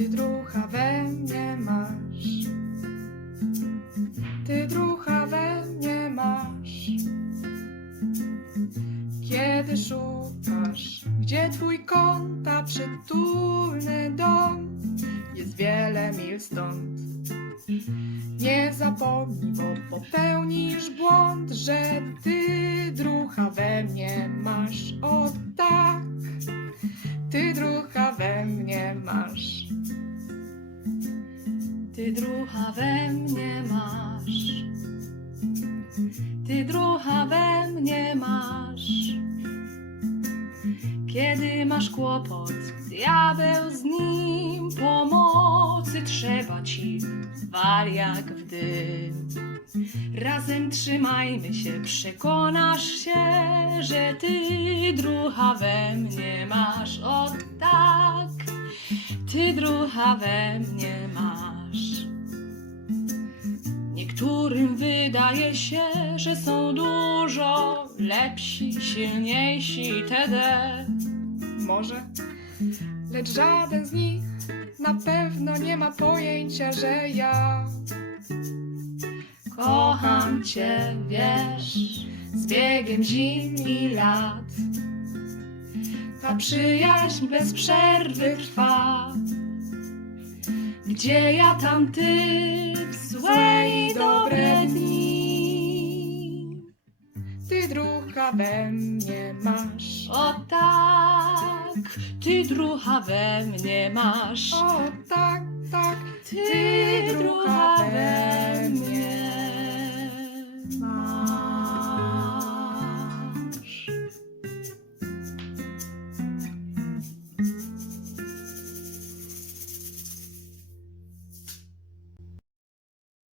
Ty drucha we mnie masz. Ty drucha we mnie masz. Kiedy szukasz, gdzie twój kąta przytulny dom, jest wiele mil stąd. Nie zapomnij, bo popełnisz błąd, że ty drucha we mnie masz. O tak, ty drucha we mnie masz. Ty drucha we mnie masz. Ty drucha we mnie masz. Kiedy masz kłopot, diabeł z nim pomocy trzeba ci, wal jak w dym. Razem trzymajmy się, przekonasz się, że ty drucha we mnie masz. O tak, ty drucha we mnie masz. Niektórym wydaje się, że są dużo lepsi, silniejsi itd. Może, lecz żaden z nich na pewno nie ma pojęcia, że ja Kocham cię, wiesz, z biegiem zim i lat. Ta przyjaźń bez przerwy trwa. Gdzie ja tam ty, w złe drucha we mnie masz. O tak, ty drucha we mnie masz. O tak, tak, Ty drucha we